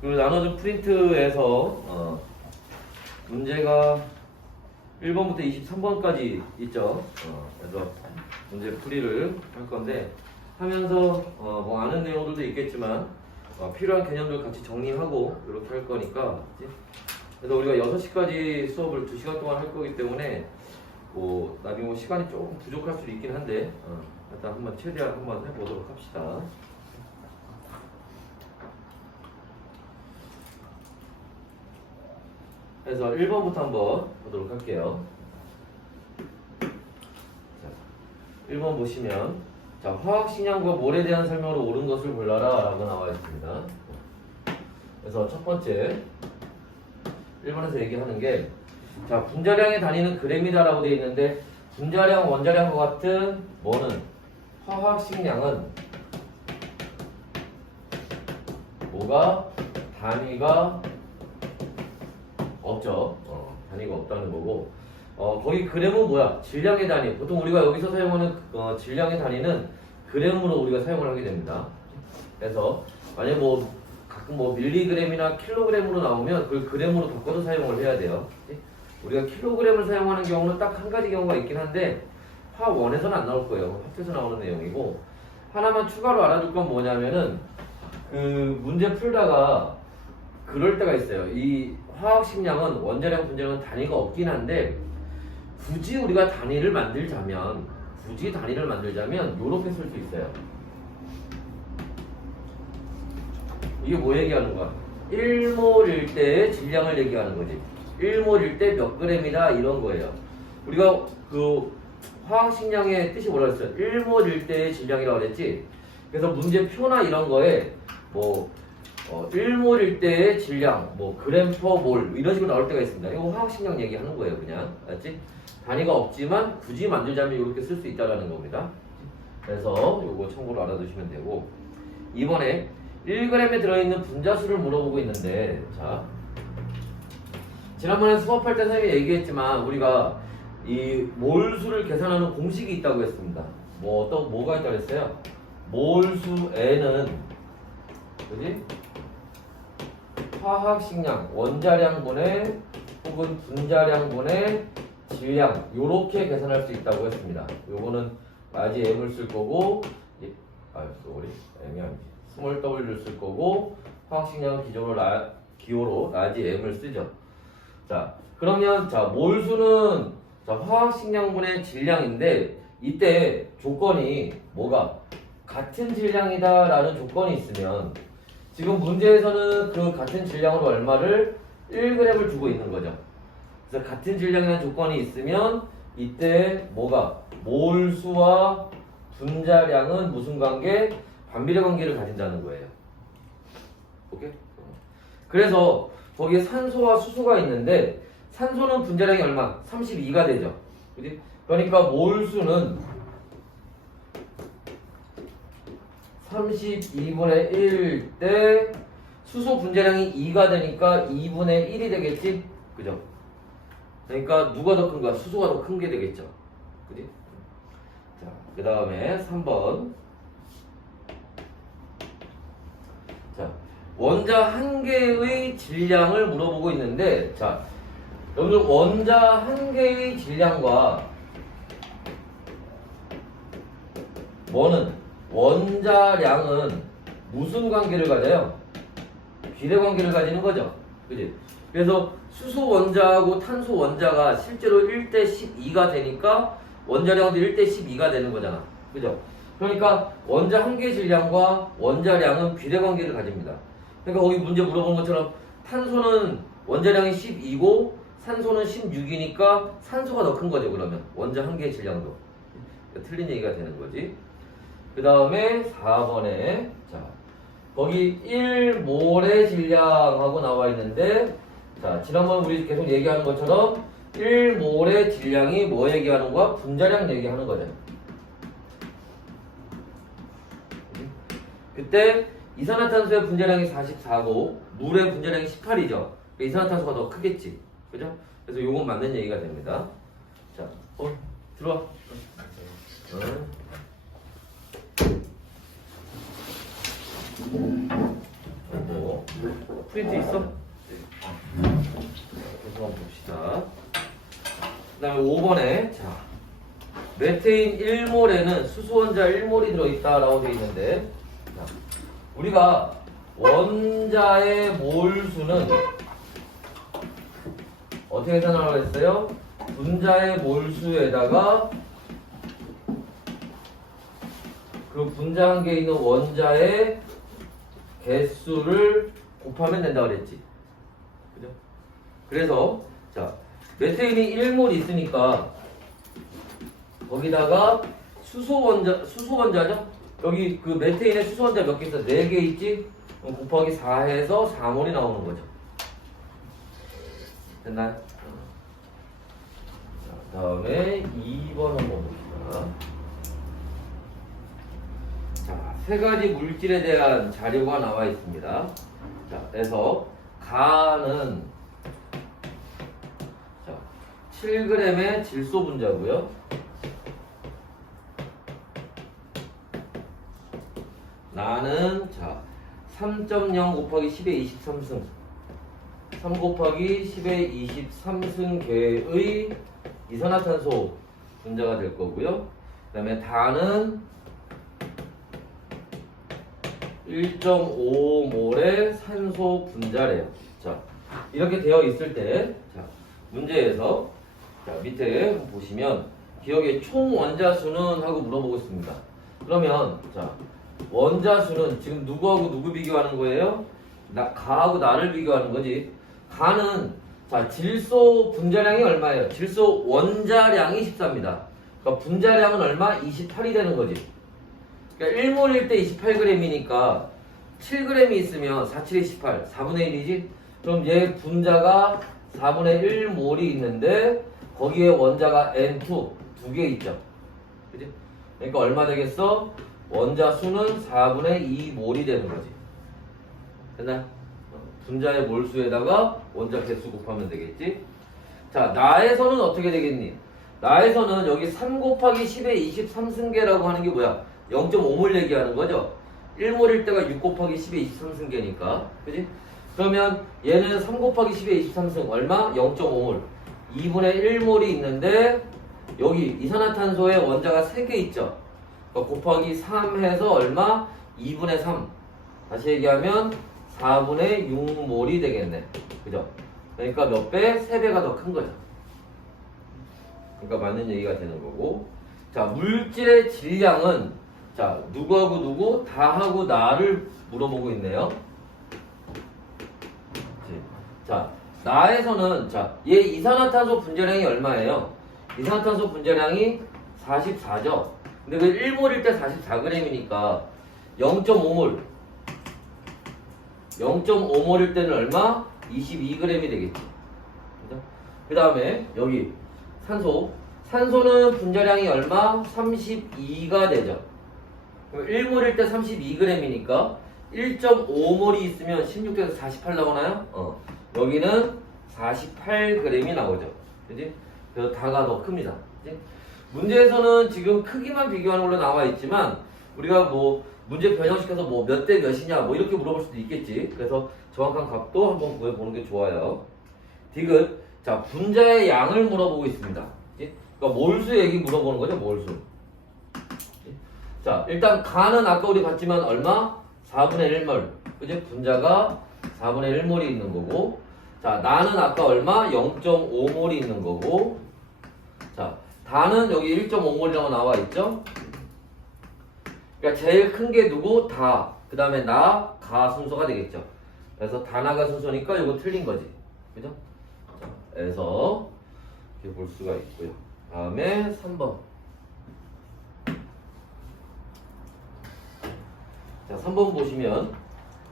그리고 나눠준 프린트에서 문제가 1번부터 23번까지 있죠. 그래서 문제 풀이를 할 건데 하면서 뭐 아는 내용들도 있겠지만 필요한 개념들 같이 정리하고 이렇게 할 거니까. 그치? 그래서 우리가 6시까지 수업을 2시간 동안 할 거기 때문에 뭐 나중에 뭐 시간이 조금 부족할 수도 있긴 한데 일단 한번 최대한 한번 해보도록 합시다. 그래서 1번부터 한번 보도록 할게요. 자, 1번 보시면 자, 화학식량과 몰에 대한 설명으로 옳은 것을 골라라 라고 나와 있습니다. 그래서 첫 번째 1번에서 얘기하는 게 자, 분자량의 단위는 그램이다 라고 되어 있는데 분자량, 원자량과 같은 뭐는 화학식량은 뭐가 단위가 없죠. 단위가 없다는 거고 거기 그램은 뭐야? 질량의 단위. 보통 우리가 여기서 사용하는 질량의 단위는 그램으로 우리가 사용을 하게 됩니다. 그래서 만약 뭐 가끔 뭐 밀리그램이나 킬로그램으로 나오면 그걸 그램으로 바꿔서 사용을 해야 돼요. 우리가 킬로그램을 사용하는 경우는 딱 한 가지 경우가 있긴 한데 화원에서는 안 나올 거예요. 학교에서 나오는 내용이고 하나만 추가로 알아둘 건 뭐냐면은 그 문제 풀다가 그럴 때가 있어요. 이 화학식량은 원자량, 분자량은 단위가 없긴 한데 굳이 우리가 단위를 만들자면 요렇게 쓸 수 있어요. 이게 뭐 얘기하는 거야? 1몰일 때의 질량을 얘기하는 거지. 1몰일 때 몇 그램이다 이런 거예요. 우리가 그 화학식량의 뜻이 뭐라 했어요? 1몰일 때의 질량이라고 그랬지. 그래서 문제표나 이런 거에 뭐 1몰일 때의 질량, 뭐 그램 퍼 몰 이런 식으로 나올 때가 있습니다. 이거 화학식량 얘기하는 거예요, 그냥. 알았지? 단위가 없지만 굳이 만들자면 이렇게 쓸 수 있다라는 겁니다. 그래서 이거 참고로 알아두시면 되고 이번에 1g에 들어있는 분자수를 물어보고 있는데 자 지난번에 수업할 때 선생님이 얘기했지만 우리가 이 몰수를 계산하는 공식이 있다고 했습니다. 뭐 어떤 뭐가 있다고 했어요? 몰수에는 그지? 화학식량 원자량분의 혹은 분자량분의 질량 요렇게 계산할 수 있다고 했습니다. 요거는 라지 M을 쓸 거고 스몰 W를 쓸 거고 화학식량은 기호로 라지 M을 쓰죠. 자 그러면 자 몰수는 자, 화학식량분의 질량인데 이때 조건이 뭐가 같은 질량이다 라는 조건이 있으면 지금 문제에서는 그 같은 질량으로 얼마를 1g을 주고 있는 거죠. 그래서 같은 질량이라는 조건이 있으면 이때 뭐가 몰수와 분자량은 무슨 관계? 반비례 관계를 가진다는 거예요. 오케이? 그래서 거기에 산소와 수소가 있는데 산소는 분자량이 얼마? 32가 되죠. 그지? 그러니까 몰수는 32분의 1 때 수소 분자량이 2가 되니까 2분의 1이 되겠지? 그죠? 그러니까 누가 더 큰 거야? 수소가 더 큰 게 되겠죠. 그지? 자, 그 다음에 3번. 자, 원자 한 개의 질량을 물어보고 있는데, 자, 여러분들 원자 한 개의 질량과 원자량은 무슨 관계를 가져요? 비례 관계를 가지는 거죠. 그지? 그래서 수소 원자하고 탄소 원자가 실제로 1대 12가 되니까 원자량도 1대 12가 되는 거잖아. 그죠? 그러니까 원자 한 개 질량과 원자량은 비례 관계를 가집니다. 그러니까 거기 문제 물어본 것처럼 탄소는 원자량이 12고 산소는 16이니까 산소가 더 큰 거죠. 그러면 원자 한 개의 질량도. 틀린 얘기가 되는 거지. 그 다음에 4번에 자 거기 1몰의 질량하고 나와 있는데 자 지난번 우리 계속 얘기하는 것처럼 1몰의 질량이 뭐 얘기하는 거야? 분자량 얘기하는 거죠. 그때 이산화탄소의 분자량이 44고 물의 분자량이 18이죠. 그러니까 이산화탄소가 더 크겠지. 그죠? 그래서 요건 맞는 얘기가 됩니다. 자, 들어와. 프린트 있어? 계속 한번 봅시다. 그 다음에 5번에 자 메테인 1몰에는 수소원자 1몰이 들어있다라고 되어 있는데 자, 우리가 원자의 몰수는 어떻게 계산하라고 했어요? 분자의 몰수에다가 그 분자 한 개에 있는 원자의 개수를 곱하면 된다고 그랬지. 그죠? 그래서 자 메테인이 1몰 있으니까 거기다가 수소원자죠? 여기 그 메테인에 수소원자 몇 개 있어? 4개 있지? 그럼 곱하기 4 해서 4몰이 나오는 거죠. 됐나요? 자, 다음에 2번 한번 봅시다. 자, 세 가지 물질에 대한 자료가 나와 있습니다. 자, 그래서 가는 자, 7g의 질소 분자고요. 나는 자 3.0 곱하기 10의 23승 3 곱하기 10의 23승 개의 이산화탄소 분자가 될 거고요. 그 다음에 다는 1.5몰의 산소 분자래요. 자, 이렇게 되어 있을 때, 자, 문제에서, 자, 밑에 보시면, 기억에 총 원자 수는 하고 물어보고 있습니다. 그러면, 자, 원자 수는 지금 누구하고 누구 비교하는 거예요? 가하고 나를 비교하는 거지. 가는, 자, 질소 분자량이 얼마예요? 질소 원자량이 14입니다. 그러니까 분자량은 얼마? 28이 되는 거지. 그러니까 1몰일 때 28g이니까 7g이 있으면 4, 7에 18, 4분의 1이지? 그럼 얘 분자가 4분의 1몰이 있는데 거기에 원자가 N2 두 개 있죠. 그지? 그러니까 얼마 되겠어? 원자 수는 4분의 2몰이 되는 거지. 됐나요? 분자의 몰수에다가 원자 개수 곱하면 되겠지? 자, 나에서는 어떻게 되겠니? 나에서는 여기 3 곱하기 10의 23승계라고 하는 게 뭐야? 0.5몰 얘기하는 거죠. 1몰일 때가 6 곱하기 10의 23승계니까. 그지? 그러면 얘는 3 곱하기 10의 23승 얼마? 0.5몰. 2분의 1몰이 있는데 여기 이산화탄소에 원자가 3개 있죠. 그러니까 곱하기 3 해서 얼마? 2분의 3. 다시 얘기하면 4분의 6몰이 되겠네. 그죠? 그러니까 몇 배? 3배가 더 큰 거죠. 그러니까 맞는 얘기가 되는 거고. 자, 물질의 질량은 자, 누구하고 누구? 다하고 나를 물어보고 있네요. 자, 나에서는 자, 얘 이산화탄소 분자량이 얼마예요? 이산화탄소 분자량이 44죠. 근데 그 1몰일 때 44g이니까 0.5몰 0.5몰일 때는 얼마? 22g이 되겠지. 그 다음에 여기 산소는 분자량이 얼마? 32가 되죠. 1몰일 때 32g이니까 1.5몰이 있으면 16에서 48 나오나요? 여기는 48g이 나오죠. 그지? 그래서 다가 더 큽니다. 그지? 문제에서는 지금 크기만 비교하는 걸로 나와 있지만 우리가 뭐 문제 변형시켜서 뭐 몇 대 몇이냐 뭐 이렇게 물어볼 수도 있겠지. 그래서 정확한 값도 한번 구해보는 게 좋아요. 디귿. 자, 분자의 양을 물어보고 있습니다. 그지? 그러니까 몰수 얘기 물어보는 거죠. 몰수. 자, 일단 가는 아까 우리 봤지만 얼마? 4분의 1몰. 그죠? 분자가 4분의 1몰이 있는 거고. 자, 나는 아까 얼마? 0.5몰이 있는 거고. 자, 다는 여기 1.5몰이라고 나와 있죠? 그러니까 제일 큰 게 누구? 다. 그 다음에 나, 가 순서가 되겠죠. 그래서 다나가 순서니까 이거 틀린 거지. 그죠? 자, 그래서 이렇게 볼 수가 있고요. 다음에 3번. 자, 3번 보시면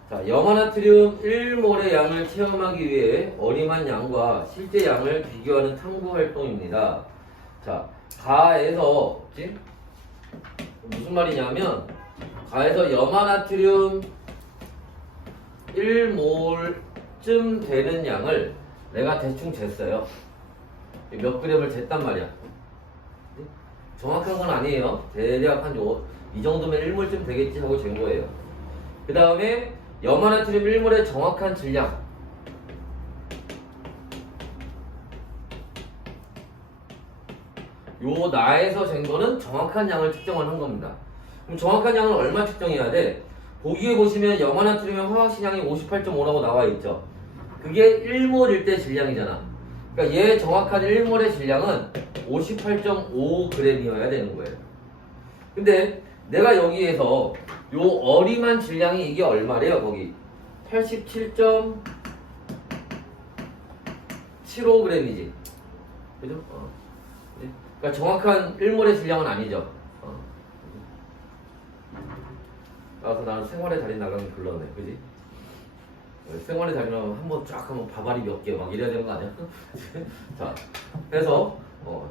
자, 염화나트륨 1몰의 양을 체험하기 위해 어림한 양과 실제 양을 비교하는 탐구 활동입니다. 자, 가에서 무슨 말이냐면 가에서 염화나트륨 1몰쯤 되는 양을 내가 대충 쟀어요. 몇 그램을 쟀단 말이야. 정확한 건 아니에요. 대략 한 이 정도면 1몰쯤 되겠지 하고 잰 거예요. 그 다음에 염화나트륨 1몰의 정확한 질량. 요 나에서 잰 거는 정확한 양을 측정을 한 겁니다. 그럼 정확한 양은 얼마 측정해야 돼? 보기에 보시면 염화나트륨의 화학식량이 58.5라고 나와 있죠. 그게 1몰일 때 질량이잖아. 그러니까 얘 정확한 1몰의 질량은 58.5g이어야 되는 거예요. 근데 내가 여기에서 요 어림한 질량이 이게 얼마래요? 거기 87.75g이지. 그죠? 그러니까 정확한 1몰의 질량은 아니죠. 그래서 나는 생활의 달인 나가면 불렀네, 그지? 생활의 달인하면 한번 쫙 한번 바바리 몇 개 막 이래야 되는 거 아니야? 자, 그래서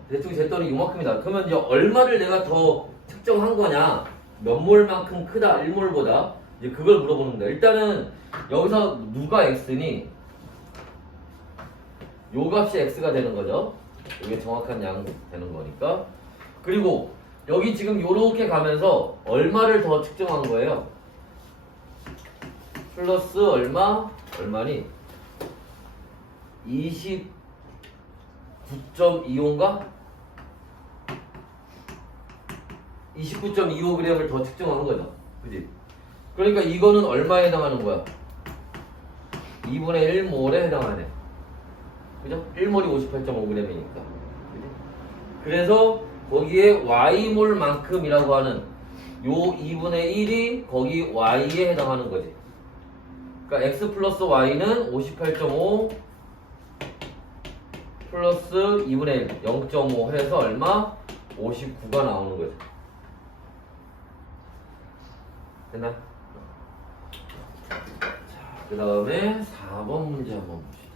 대충 쟀더니 요만큼이다. 그러면 이제 얼마를 내가 더 측정한 거냐? 몇 몰만큼 크다, 1몰보다 이제 그걸 물어보는 거야. 일단은 여기서 누가 x니? 요 값이 x가 되는 거죠. 이게 정확한 양 되는 거니까. 그리고 여기 지금 요렇게 가면서 얼마를 더 측정한 거예요? 플러스 얼마니? 29.25인가? 29.25g을 더 측정한 거죠. 그지? 그러니까 이거는 얼마에 해당하는 거야? 2분의 1몰에 해당하네. 그죠? 1몰이 58.5g이니까. 그지? 그래서 거기에 y몰만큼이라고 하는 요 2분의 1이 거기 y에 해당하는 거지. 그러니까 x 플러스 y는 58.5 플러스 2분의 1, 0.5 해서 얼마? 59가 나오는 거죠. 됐나? 자, 그 다음에 4번 문제 한번 봅시다.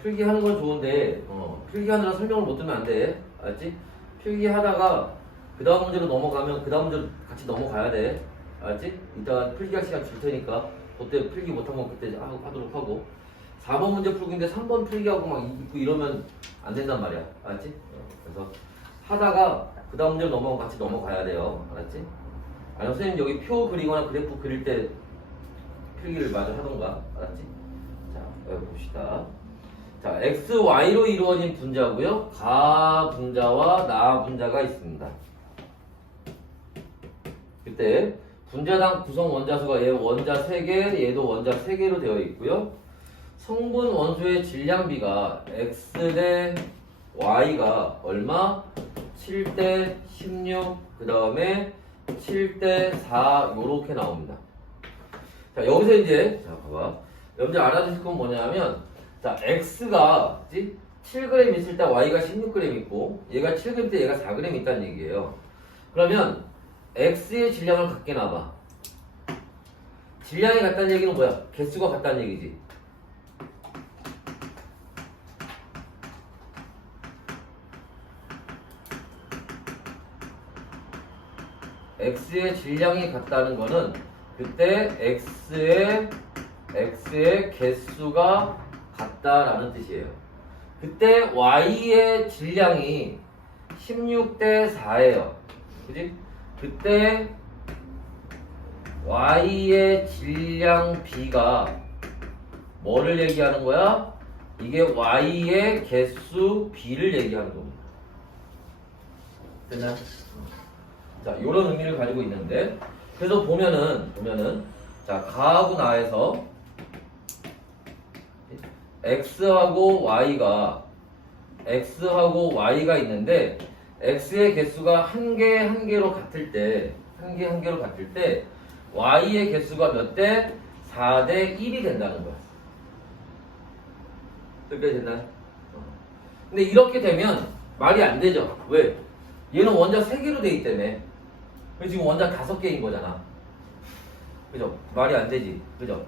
필기하는 건 좋은데 필기하느라 설명을 못 듣면 안 돼. 알았지? 필기하다가 그 다음 문제로 넘어가면 그 다음 문제로 같이 넘어가야 돼. 알았지? 이따가 필기할 시간 줄 테니까 그때 필기 못하면 그때 하도록 하고 4번 문제 풀고 있는데 3번 필기하고 막 있고 이러면 안 된단 말이야. 알았지? 그래서 하다가 그 다음 문제로 넘어가면 같이 넘어가야 돼요. 알았지? 아니면 선생님 여기 표 그리거나 그래프 그릴 때 필기를 마저 하던가. 알았지? 자, 여기 봅시다. 자, x, y로 이루어진 분자고요. 가 분자와 나 분자가 있습니다. 그때 분자당 구성 원자수가 얘 원자 3개, 얘도 원자 3개로 되어 있고요. 성분 원소의 질량비가 x 대 y가 얼마? 7대 16, 그 다음에 7대 4 요렇게 나옵니다. 자, 여기서 이제 자 봐봐. 여러분들 알아두실 건 뭐냐면 자, x가 7g 있을 때 y가 16g 있고 얘가 7g 때 얘가 4g 있다는 얘기예요. 그러면 x의 질량을 갖게 놔봐. 질량이 같다는 얘기는 뭐야? 개수가 같다는 얘기지. x의 질량이 같다는 거는 그때 x의 개수가 같다라는 뜻이에요. 그때 y의 질량이 16대 4예요. 그지? 그때 y의 질량 b가 뭐를 얘기하는 거야? 이게 y의 개수 b를 얘기하는 겁니다. 됐나요? 자, 요런 의미를 가지고 있는데 그래서 보면은 자, 가하고 나에서 x하고 y가 있는데 x의 개수가 한 개로 같을 때 y의 개수가 몇 대? 4대 1이 된다는 거야. 여기까지 됐나요? 근데 이렇게 되면 말이 안 되죠. 왜? 얘는 원자 3개로 돼 있기 때문에 지금 원자 5개인 거잖아. 그죠? 말이 안 되지. 그죠?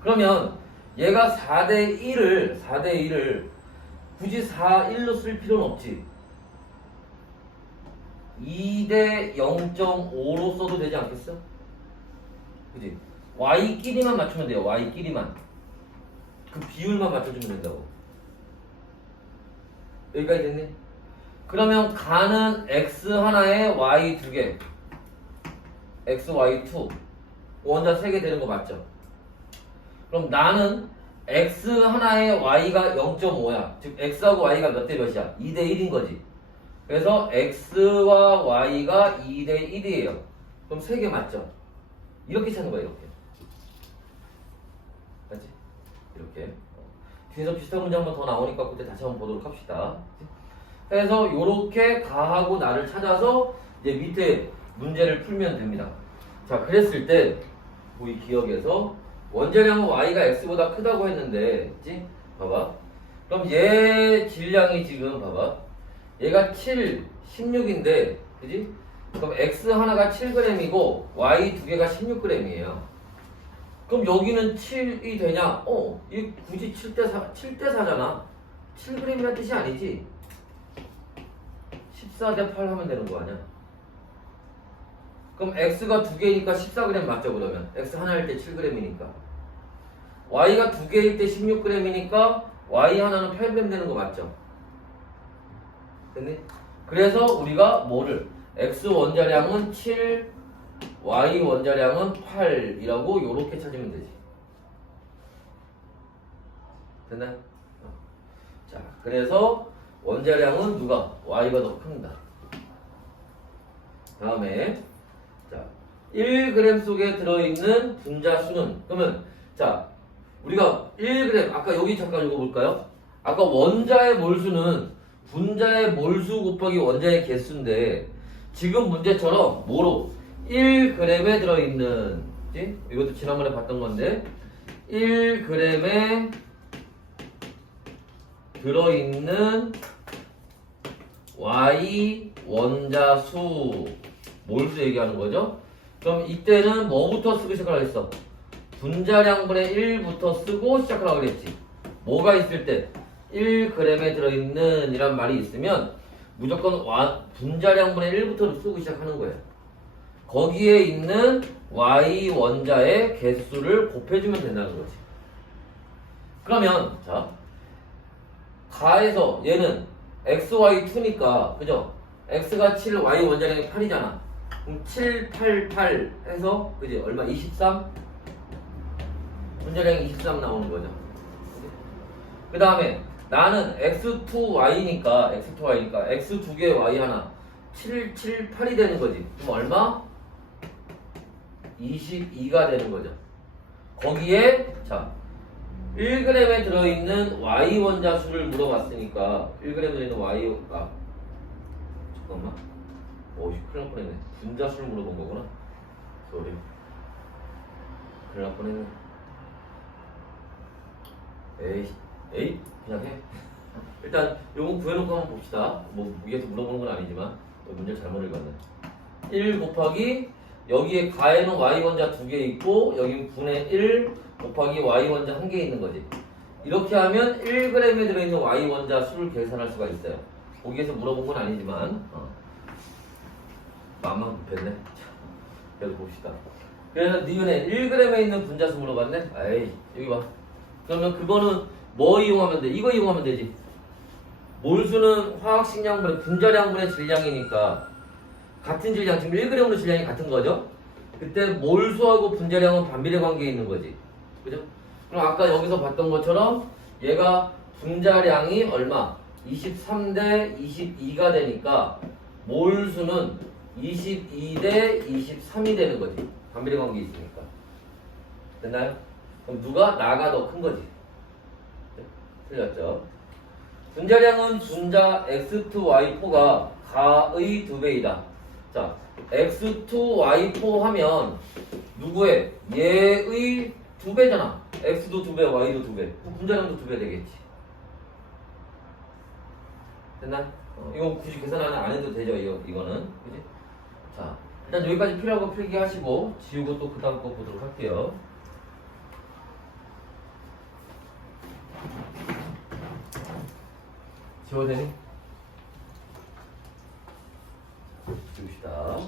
그러면 얘가 4대 1을 굳이 4, 1로 쓸 필요는 없지. 2대 0.5로 써도 되지 않겠어? 그지? y끼리만 맞추면 돼요. y끼리만. 그 비율만 맞춰주면 된다고. 여기까지 됐니? 그러면 가는 x 하나에 y 두 개, x, y 2 원자 3개 되는 거 맞죠? 그럼 나는 x 하나에 y가 0.5야. 즉 x하고 y가 몇 대 몇이야? 2대 1인 거지. 그래서 x와 y가 2대 1이에요. 그럼 3개 맞죠? 이렇게 찾는 거야, 이렇게. 맞지? 이렇게. 뒤에서 비슷한 문제 한 번 더 나오니까 그때 다시 한번 보도록 합시다. 그래서 이렇게 가하고 나를 찾아서 이제 밑에 문제를 풀면 됩니다. 자, 그랬을 때 우리 기억에서 원자량은 y가 x보다 크다고 했는데, 그치? 봐봐. 그럼 얘 질량이 지금 봐봐. 얘가 7, 16인데, 그지? 그럼 x 하나가 7g이고 y 두 개가 16g이에요. 그럼 여기는 7이 되냐? 이 굳이 7대 4, 7대 4잖아. 7g이란 뜻이 아니지. 14대 8 하면 되는 거 아니야? 그럼 x가 두 개니까 14g 맞죠, 그러면? x 하나일 때 7g이니까. y가 두 개일 때 16g이니까 y 하나는 8g 되는 거 맞죠? 됐니? 그래서 우리가 뭐를? x 원자량은 7, y 원자량은 8이라고 요렇게 찾으면 되지. 됐나요? 자, 그래서 원자량은 누가? y가 더 큽니다. 다음에 자, 1g 속에 들어있는 분자수는, 그러면 자, 우리가 1g, 아까 여기 잠깐 읽어볼까요? 아까 원자의 몰수는 분자의 몰수 곱하기 원자의 개수인데, 지금 문제처럼 뭐로? 1g에 들어있는, 그치? 이것도 지난번에 봤던 건데, 1g에 들어있는 Y 원자수 몰수 얘기하는 거죠. 그럼 이때는 뭐부터 쓰고 시작하라고 했어? 분자량분의 1부터 쓰고 시작하라고 그랬지. 뭐가 있을 때 1g에 들어있는 이란 말이 있으면 무조건 분자량분의 1부터 쓰고 시작하는 거예요. 거기에 있는 Y 원자의 개수를 곱해주면 된다는 거지. 그러면 자, 가에서 얘는 XY2니까 그죠? X가 7, Y 원자량이 8이잖아. 그럼 7, 8, 8 해서 그지? 얼마? 23? 분자량이 23 나오는 거죠. 그 다음에 나는 X2Y니까 X 두 개 Y 하나 7, 7, 8이 되는 거지. 그럼 얼마? 22가 되는 거죠. 거기에 자 1g에 들어있는 Y 원자수를 물어봤으니까 1g에 들어있는 Y가 잠깐만 오씨 큰일 날 뻔했네. 분자수를 물어본 거구나. 쏘리 큰일 날 뻔했네. 에이 그냥 해. 일단 요거 구해놓고 한번 봅시다. 뭐 위에서 물어보는 건 아니지만 문제 잘못 읽었네. 1 곱하기 여기에 가에는 Y 원자 2개 있고 여기 분의 1 곱하기 Y 원자 1개 있는 거지. 이렇게 하면 1g에 들어있는 Y 원자 수를 계산할 수가 있어요. 거기에서 물어본 건 아니지만 마음만 급했네. 그래도 봅시다. 그래서 니은에 1g에 있는 분자수 물어봤네. 에이 여기 봐. 그러면 그거는 뭐 이용하면 돼? 이거 이용하면 되지. 몰수는 화학식량분의 분자량분의 질량이니까 같은 질량, 지금 1g으로 질량이 같은 거죠? 그때 몰수하고 분자량은 반비례 관계에 있는 거지. 그죠? 그럼 아까 여기서 봤던 것처럼 얘가 분자량이 얼마? 23대 22가 되니까 몰수는 22대 23이 되는 거지. 반비례 관계에 있으니까. 됐나요? 그럼 누가? 나가 더 큰 거지. 틀렸죠? 분자량은 분자 X2Y4가 가의 2배이다. 자, X2Y4 하면 누구의? 얘의 2배잖아. X도 2배, Y도 2배. 분자량도 2배 되겠지. 됐나? 이거 굳이 계산 안 해도 되죠, 이거는. 그지? 자, 일단 여기까지 필요한 거 필기하시고, 지우고 또 그 다음 거 보도록 할게요. 지워도 되니? 지웁시다.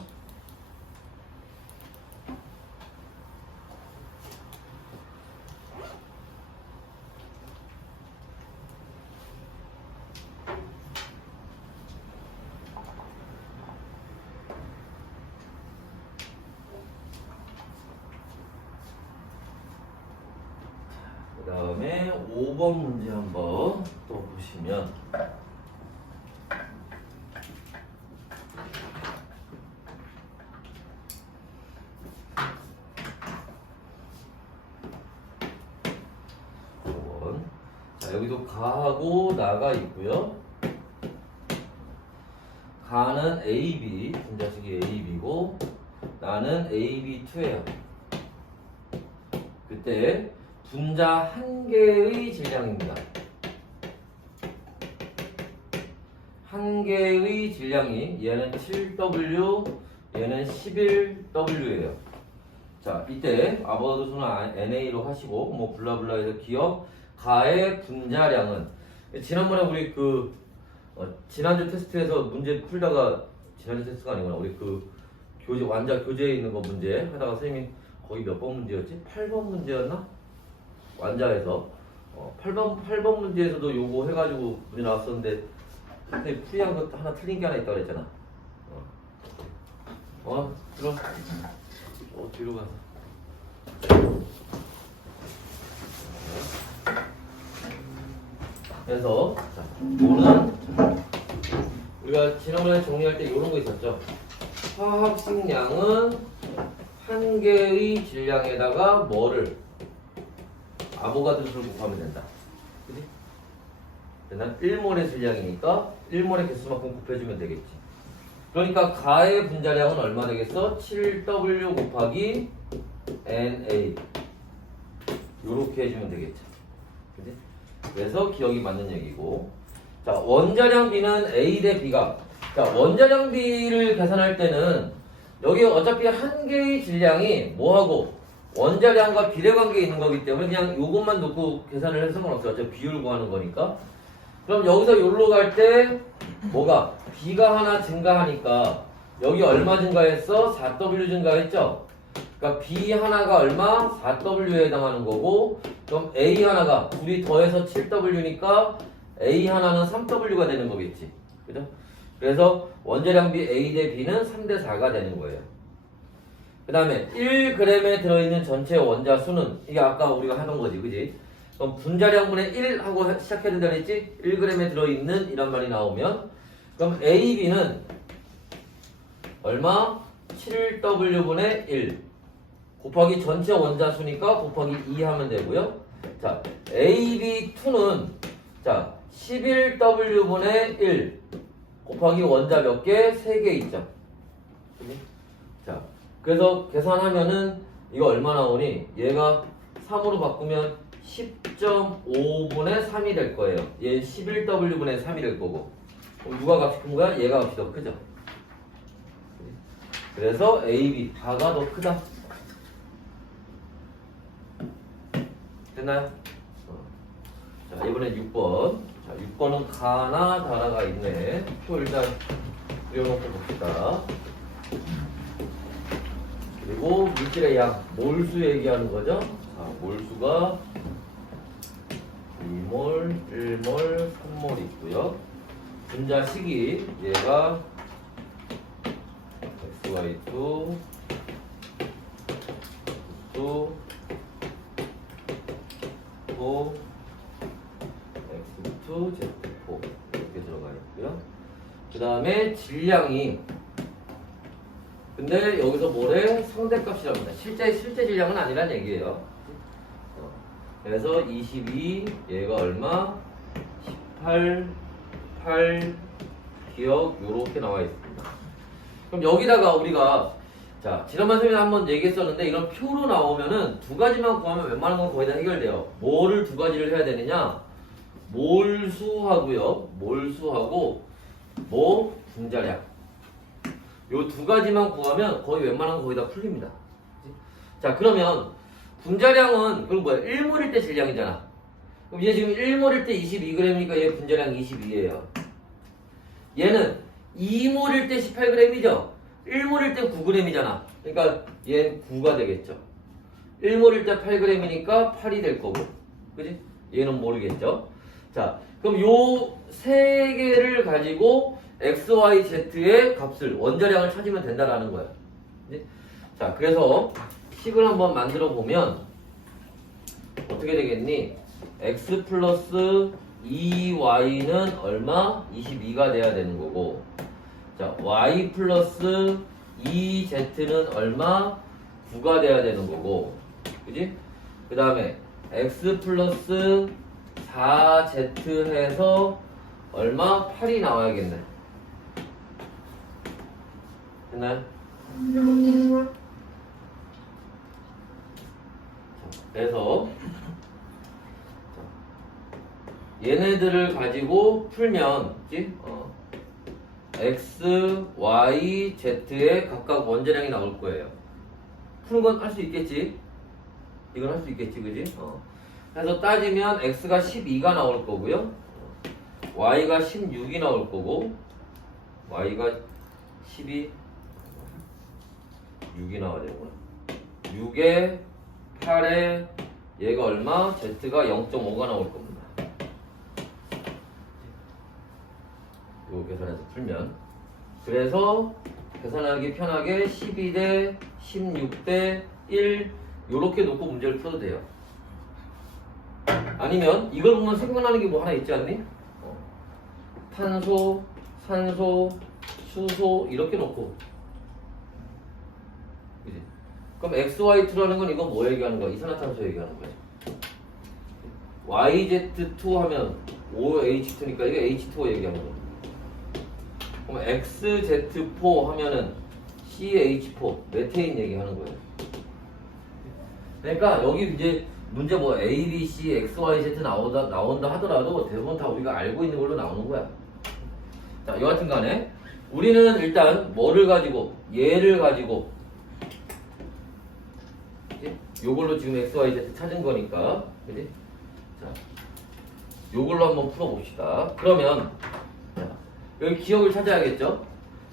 그 다음에 5번 문제 한번 또 보시면 자, 여기도 가하고 나가 있고요. 가는 AB, 분자식이 AB고 나는 AB2예요. 그때 분자 한 개의 질량입니다. 한 개의 질량이 얘는 7W, 얘는 11W예요. 자, 이때 아보가드로수는 NA로 하시고 뭐 블라블라해서 기억. 가의 분자량은 지난번에 우리 지난주 테스트에서 문제 풀다가 지난주 테스트가 아니구나. 우리 교재 완자 교재에 있는 거 문제 하다가 선생님이 거의 몇 번 문제였지? 8번 문제였나? 완자에서 8번 문제에서도 요거 해가지고 문제 나왔었는데 선생님 풀이한 거 하나 틀린 게 하나 있다고 그랬잖아. 들어. 뒤로 가서. 그래서 자, 이거는 우리가 지난번에 정리할 때 이런 거 있었죠. 화학식량은 한 개의 질량에다가 뭐를 아보가드로수를 곱하면 된다. 그지? 난 1몰의 질량이니까 1몰의 개수만큼 곱해주면 되겠지. 그러니까 가의 분자량은 얼마 되겠어? 7W 곱하기 NA 요렇게 해주면 되겠죠. 그지? 그래서 기억이 맞는 얘기고. 자, 원자량 B는 A 대 B가. 자, 원자량 B를 계산할 때는 여기 어차피 한 개의 질량이 뭐하고 원자량과 비례관계에 있는 거기 때문에 그냥 요것만 놓고 계산을 해서 상관없어요. 어차피 비율 구하는 거니까. 그럼 여기서 요로 갈 때 뭐가? B가 하나 증가하니까 여기 얼마 증가했어? 4W 증가했죠? 그러니까 B 하나가 얼마? 4W에 해당하는 거고 그럼 A 하나가 둘이 더해서 7W니까 A 하나는 3W가 되는 거겠지. 그죠? 그래서 원자량비 A 대 B는 3대 4가 되는 거예요. 그 다음에 1g에 들어있는 전체 원자 수는 이게 아까 우리가 하던 거지. 그지? 그럼 분자량분의 1 하고 시작해야 된다 그랬지? 1g에 들어있는 이란 말이 나오면 그럼 A, B는 얼마? 7W분의 1 곱하기 전체 원자 수니까 곱하기 2 하면 되고요. 자, AB2는 자 11W분의 1 곱하기 원자 몇 개? 3개 있죠. 자, 그래서 계산하면은 이거 얼마 나오니? 얘가 3으로 바꾸면 10.5분의 3이 될 거예요. 얘 11W분의 3이 될 거고. 그럼 누가 값이 큰 거야? 얘가 값이 더 크죠. 그래서 AB 다가 더 크다. 됐나요? 자, 이번엔 6번. 자, 6번은 가나 다라가 있네. 표 일단 그려놓고 봅시다. 그리고 물질의 양, 몰수 얘기하는 거죠. 자, 몰수가 2몰, 1몰, 3몰 있고요. 분자 식이 얘가 XY2, X2, X2, Z4 이렇게 들어가 있고요. 그 다음에 질량이 근데 여기서 뭐래? 상대값이랍니다. 실제 질량은 아니란 얘기예요. 그래서 22 얘가 얼마? 18 8 기억 요렇게 나와 있습니다. 그럼 여기다가 우리가 자 지난번 선생님이 한번 얘기했었는데 이런 표로 나오면은 두 가지만 구하면 웬만한 건 거의 다 해결돼요. 뭐를 두 가지를 해야 되느냐? 몰수하고요. 몰수하고 뭐 분자량. 요 두 가지만 구하면 거의 웬만한 건 거의 다 풀립니다. 자 그러면 분자량은 그럼 뭐야? 1몰일 때 질량이잖아. 그럼 얘 지금 1몰일 때 22g이니까 얘 분자량 22예요. 얘는 2몰일 때 18g이죠. 1몰일 때 9g이잖아. 그러니까 얘는 9가 되겠죠. 1몰일 때 8g이니까 8이 될 거고. 그지? 얘는 모르겠죠. 자, 그럼 요 세 개를 가지고 x, y, z의 값을 원자량을 찾으면 된다라는 거야. 그치? 자, 그래서 식을 한번 만들어 보면 어떻게 되겠니? x 플러스 2y는 얼마? 22가 돼야 되는 거고, 자 y 플러스 2z는 얼마? 9가 돼야 되는 거고, 그지? 그 다음에 x 플러스 4z 해서 얼마? 8이 나와야겠네. 됐나요? 그래서 얘네들을 가지고 풀면 x, y, z의 각각 원자량이 나올 거예요. 푸는 건 할 수 있겠지? 이건 할 수 있겠지, 그지? 그래서 따지면 x가 12가 나올 거고요. y가 16이 나올 거고, y가 12, 6이 나와야 되구나. 6에 8에 얘가 얼마? z가 0.5가 나올 겁니다. 이거 계산해서 풀면, 그래서 계산하기 편하게 12대 16대 1 요렇게 놓고 문제를 풀어도 돼요. 아니면 이걸 보면 생각나는 게 뭐 하나 있지 않니? 탄소, 산소, 수소 이렇게 놓고, 그치? 그럼 XY2라는 건 이건 뭐 얘기하는 거야? 이산화탄소 얘기하는 거야. YZ2 하면 OH2니까 이게 H2O 얘기하는 거야. 그럼 XZ4 하면은 CH4 메테인 얘기하는 거예요. 그러니까 여기 이제 문제 뭐 A, B, C, X, Y, Z 나온다 하더라도 대부분 다 우리가 알고 있는 걸로 나오는 거야. 자, 여하튼 간에 우리는 일단 뭐를 가지고, 얘를 가지고, 그치? 요걸로 지금 X, Y, Z 찾은 거니까, 그지? 자, 요걸로 한번 풀어봅시다. 그러면 여기 기억을 찾아야겠죠?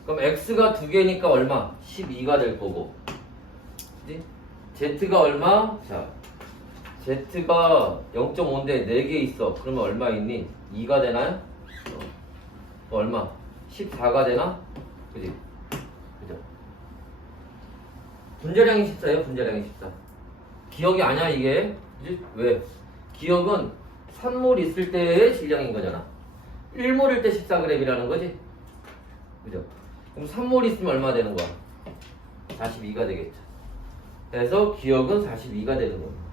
그럼 x가 2개니까 얼마? 12가 될 거고, 그치? z가 얼마? 자, z가 0.5인데 4개 있어. 그러면 얼마 있니? 2가 되나요? 얼마? 14가 되나? 그지? 그죠? 분자량이 14예요, 분자량이 14. 기억이 아니야, 이게. 그지? 왜? 기억은 3몰 있을 때의 질량인 거잖아. 1몰일 때 14g이라는 거지? 그죠? 그럼 3몰 있으면 얼마 되는 거야? 42가 되겠죠. 그래서 기억은 42가 되는 겁니다.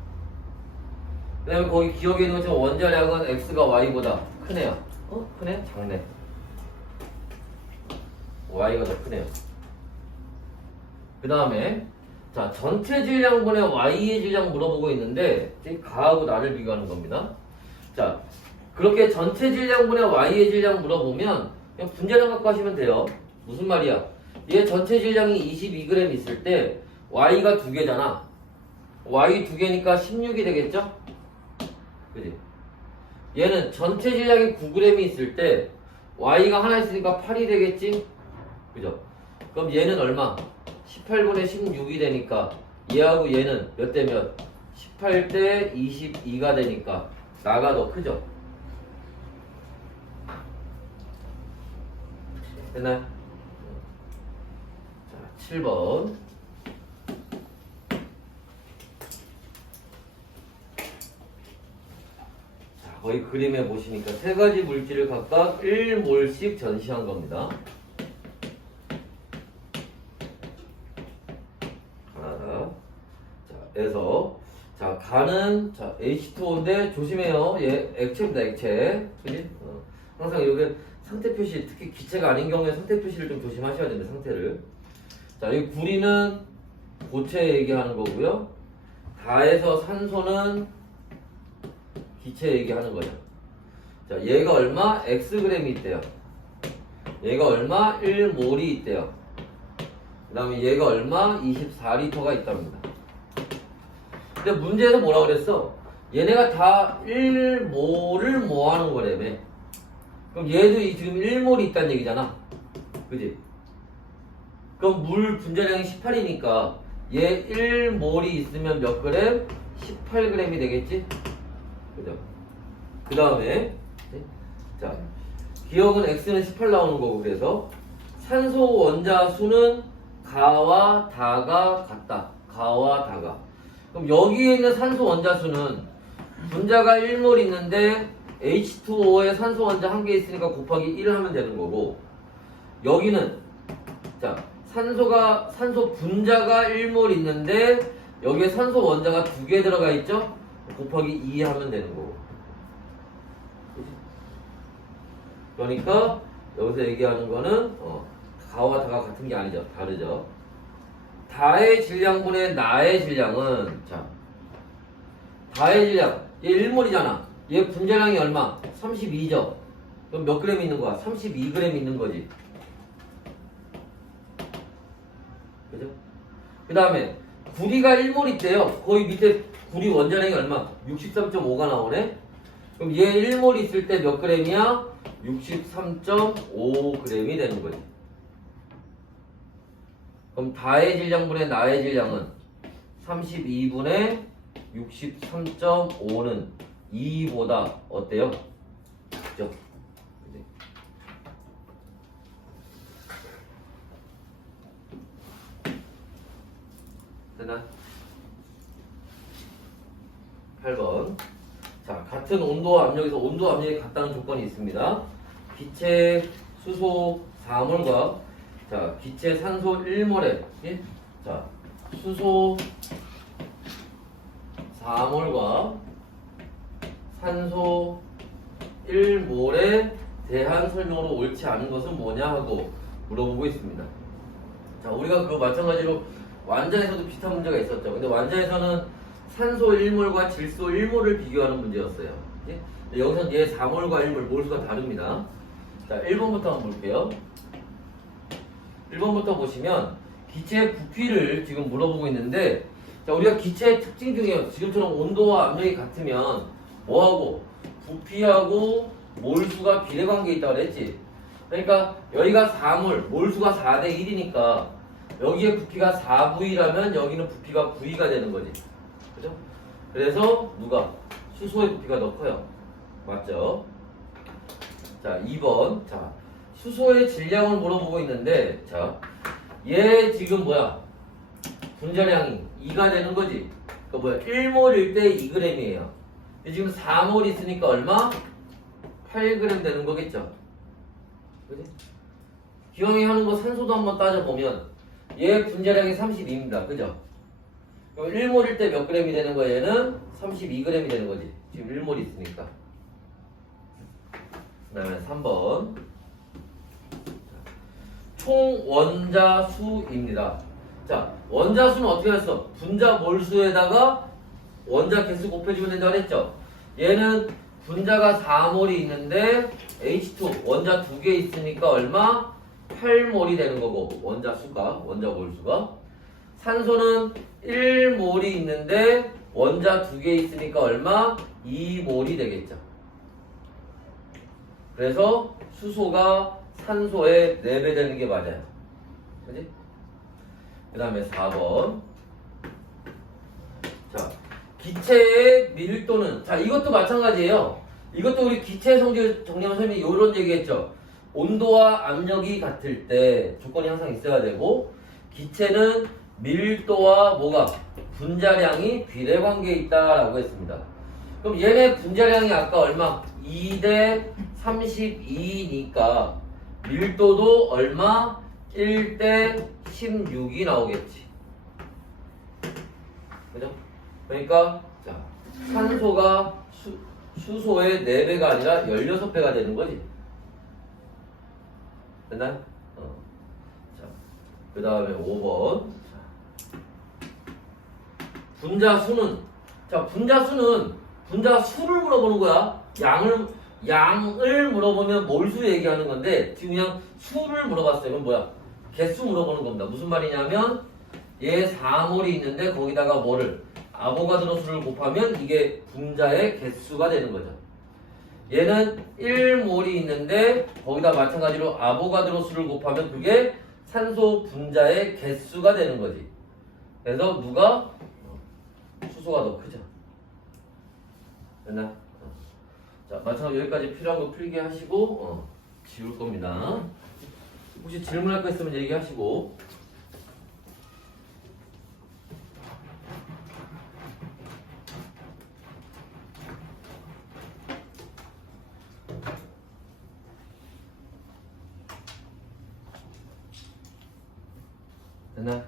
그 다음에 거기 기억에 있는 것처럼 원자량은 x가 y보다 크네요. 크네? 작네. y가 더 크네요. 그 다음에 자, 전체 질량분의 y의 질량 물어보고 있는데 가하고 나를 비교하는 겁니다. 자, 그렇게 전체 질량분의 y의 질량 물어보면 그냥 분자량 갖고 하시면 돼요. 무슨 말이야? 얘 전체 질량이 22g 있을 때 y가 2개잖아. y 2개니까 16이 되겠죠? 그지? 얘는 전체 질량이 9g 있을 때 y가 하나 있으니까 8이 되겠지? 그죠? 그럼 얘는 얼마? 18분의 16이 되니까 얘하고 얘는 몇 대 몇? 18대 22가 되니까 나가 더 크죠? 됐나요? 자, 7번. 자, 거기 그림에 보시니까 세 가지 물질을 각각 1몰씩 전시한 겁니다. 하나. 자, 그래서 자, 간은 자, H2O인데 조심해요. 얘 액체입니다, 액체. 그지? 항상 여기 상태 표시, 특히 기체가 아닌 경우에 상태 표시를 좀 조심하셔야 됩니다, 상태를. 자, 이 구리는 고체 얘기하는 거고요. 다에서 산소는 기체 얘기하는 거죠. 자, 얘가 얼마? Xg이 있대요. 얘가 얼마? 1몰이 있대요. 그 다음에 얘가 얼마? 24L가 있답니다. 근데 문제에서 뭐라 그랬어? 얘네가 다 1몰을 모아하는 거라며. 그럼 얘도 지금 1몰이 있다는 얘기잖아. 그지? 그럼 물 분자량이 18이니까 얘 1몰이 있으면 몇 그램? 18g이 되겠지? 그죠? 그 다음에 자, 기억은 X는 18 나오는 거고, 그래서 산소 원자 수는 가와 다가 같다. 가와 다가. 그럼 여기에 있는 산소 원자 수는 분자가 1몰 있는데 H2O에 산소 원자 1개 있으니까 곱하기 1을 하면 되는 거고, 여기는 자 산소 분자가 1몰 있는데 여기에 산소 원자가 2개 들어가 있죠? 곱하기 2 하면 되는 거고. 그러니까 여기서 얘기하는 거는 가와 다가 같은 게 아니죠. 다르죠. 다의 질량분의 나의 질량은, 자 다의 질량, 얘 1몰이잖아. 얘 분자량이 얼마? 32죠. 그럼 몇 그램 있는 거야? 32g 있는 거지. 그죠? 그 다음에 구리가 1몰 있대요. 거기 밑에 구리 원자량이 얼마? 63.5가 나오네. 그럼 얘 1몰 있을 때 몇 그램이야? 63.5g이 되는 거지. 그럼 다의 질량분의 나의 질량은 32분의 63.5는 2보다 어때요? 그죠? 됐나? 8번. 자, 같은 온도와 압력에서 온도 압력이 같다는 조건이 있습니다. 기체 수소 4몰과 자, 기체 산소 1몰에 예? 자, 수소 4몰과 산소 1몰에 대한 설명으로 옳지 않은 것은 뭐냐 하고 물어보고 있습니다. 자, 우리가 그 마찬가지로 완자에서도 비슷한 문제가 있었죠. 근데 완자에서는 산소 1몰과 질소 1몰을 비교하는 문제였어요. 예? 여기서는 얘 4몰과 1몰, 몰수가 다릅니다. 자, 1번부터 한번 볼게요. 1번부터 보시면 기체의 부피를 지금 물어보고 있는데, 자, 우리가 기체의 특징 중에 지금처럼 온도와 압력이 같으면 뭐하고? 부피하고 몰수가 비례관계에 있다고 그랬지. 그러니까 여기가 4몰, 몰수가 4대 1이니까 여기에 부피가 4V라면 여기는 부피가 V가 되는 거지. 그죠? 그래서 누가? 수소의 부피가 더 커요. 맞죠? 자, 2번. 자, 수소의 질량을 물어보고 있는데, 자, 얘 지금 뭐야? 분자량이 2가 되는 거지. 그 뭐야? 1몰일 때 2g이에요. 지금 4몰 있으니까 얼마? 8g 되는 거겠죠. 그지? 기왕에 하는 거 산소도 한번 따져보면 얘 분자량이 32입니다. 그죠? 그럼 1몰일 때 몇 g이 되는 거야? 얘는 32g이 되는 거지. 지금 1몰 있으니까. 그 다음에 3번. 총 원자 수입니다. 자, 원자 수는 어떻게 했어? 분자 몰수에다가 원자 개수 곱해주면 된다고 했죠? 얘는 분자가 4몰이 있는데 H2 원자 2개 있으니까 얼마? 8몰이 되는 거고, 원자 수가, 원자 몰수가. 산소는 1몰이 있는데 원자 2개 있으니까 얼마? 2몰이 되겠죠. 그래서 수소가 산소의 4배 되는 게 맞아요. 그지? 그 다음에 4번. 자, 기체의 밀도는, 자, 이것도 마찬가지예요. 이것도 우리 기체 성질 정리하면 선생님이 이런 얘기했죠. 온도와 압력이 같을 때 조건이 항상 있어야 되고, 기체는 밀도와 뭐가? 분자량이 비례관계에 있다라고 했습니다. 그럼 얘네 분자량이 아까 얼마? 2대 32니까 밀도도 얼마? 1대 16이 나오겠지. 그죠? 그러니까 자, 산소가 수소의 4배가 아니라 16배가 되는 거지. 됐나요? 자, 그 다음에 5번. 분자수는, 자, 분자수는 분자수를 물어보는 거야. 양을 물어보면 몰수 얘기하는 건데 지금 그냥 수를 물어봤어요. 이건 뭐야? 개수 물어보는 겁니다. 무슨 말이냐면 얘 4몰이 있는데 거기다가 뭐를? 아보가드로 수를 곱하면 이게 분자의 개수가 되는 거죠. 얘는 1몰이 있는데 거기다 마찬가지로 아보가드로 수를 곱하면 그게 산소 분자의 개수가 되는 거지. 그래서 누가? 수소가 더 크죠. 됐나? 자, 마찬가지로 여기까지 필요한 거 필기 하시고 지울 겁니다. 혹시 질문할 거 있으면 얘기하시고. 됐나?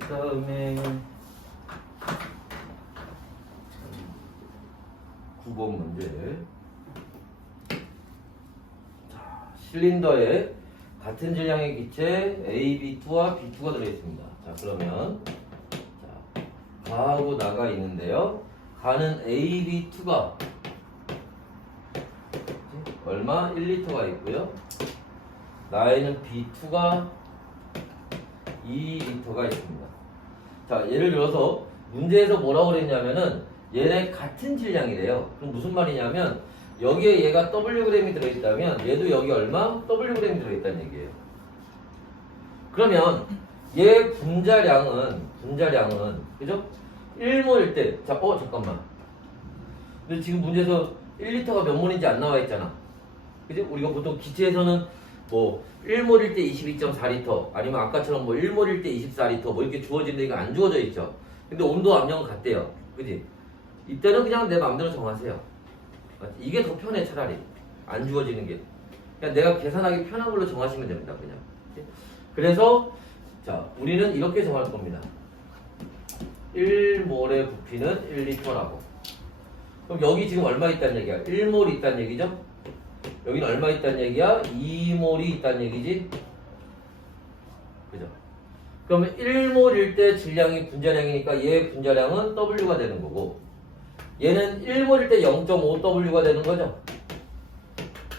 그 다음에 9번 문제. 자, 실린더에 같은 질량의 기체 A, B2와 B2가 들어있습니다. 자, 그러면 자, 가하고 나가 있는데요. 가는 A, B2가 얼마? 1리터가 있고요. 나에는 B2가 2리터가 있습니다. 자, 예를 들어서 문제에서 뭐라고 그랬냐면은 얘네 같은 질량이래요. 그럼 무슨 말이냐면 여기에 얘가 Wg이 들어있다면 얘도 여기 얼마? Wg이 들어있다는 얘기예요. 그러면 얘 분자량은 그죠? 1몰일 때 자, 잠깐만. 근데 지금 문제에서 1리터가 몇 몰인지 안 나와 있잖아. 그죠? 우리가 보통 기체에서는 뭐 1몰일 때 22.4리터 아니면 아까처럼 뭐 1몰일 때 24리터 뭐 이렇게 주어지는데 이거 안 주어져 있죠. 근데 온도 압력은 같대요. 그지? 이때는 그냥 내 마음대로 정하세요. 이게 더 편해 차라리. 안 주어지는 게. 그냥 내가 계산하기 편한 걸로 정하시면 됩니다. 그냥. 그래서 자, 우리는 이렇게 정할 겁니다. 1몰의 부피는 1리터라고. 그럼 여기 지금 얼마 있다는 얘기야? 1몰 있다는 얘기죠? 여기는 얼마 있다는 얘기야? 2몰이 있다는 얘기지? 그죠? 그러면 1몰일 때 질량이 분자량이니까 얘 분자량은 W가 되는 거고 얘는 1몰일 때 0.5W가 되는 거죠?